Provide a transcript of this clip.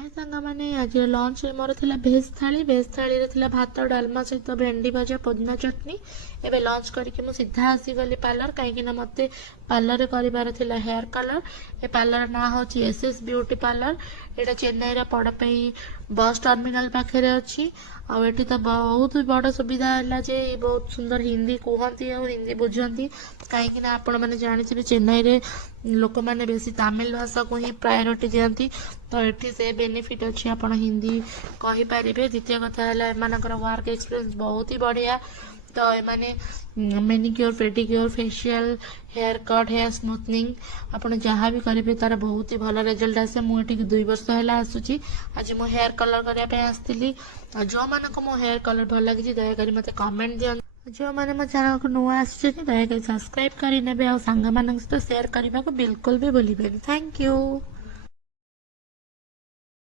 हाय सांग मैंने आज लंच मोर थिला भेज थाली रे थिला भात डालमा सहित भेंडी भजा पुदीना चटनी। एबे लंच करके मु सीधा आसीगली पार्लर कहीं मते पार्लर कर हेयर कलर। ए पार्लर ना हूँ एसएस ब्यूटी पार्लर। एटा चेन्नई रा पड़पई बस टर्मिनाल पाखे अच्छी। आठी तो बहुत बड़ सुविधा है जे बहुत सुंदर हिंदी कहती और हिंदी बुझंती कहीं आपण मैंने जानते चेन्नई रे लोक मैंने बेसी तमिल भाषा को ही प्रायोरिटी दियंती। तो ये से बेनिफिट अच्छी आप हिंदी कहींपारे। द्वितीय कथा है एमर वर्क एक्सपीरियंस बहुत ही बढ़िया। तो ये manicure pedicure facial hair cut hair smoothening आपड़ जहाँ भी करेंगे तार बहुत ही भल रिजल्ट आसे। मुझे 2 वर्ष है आसूची। आज मो हेयर कलर करने आसती। जो मानक मो हेयर कलर भल लगी दयाकोरी मत कमेंट दिखाँ। जो मैंने मो चैनल को नुआ आसुचे दयाकोरी सब्सक्राइब करने और सांग सहित शेयर करने को बिल्कुल भी भूलें। Thank you.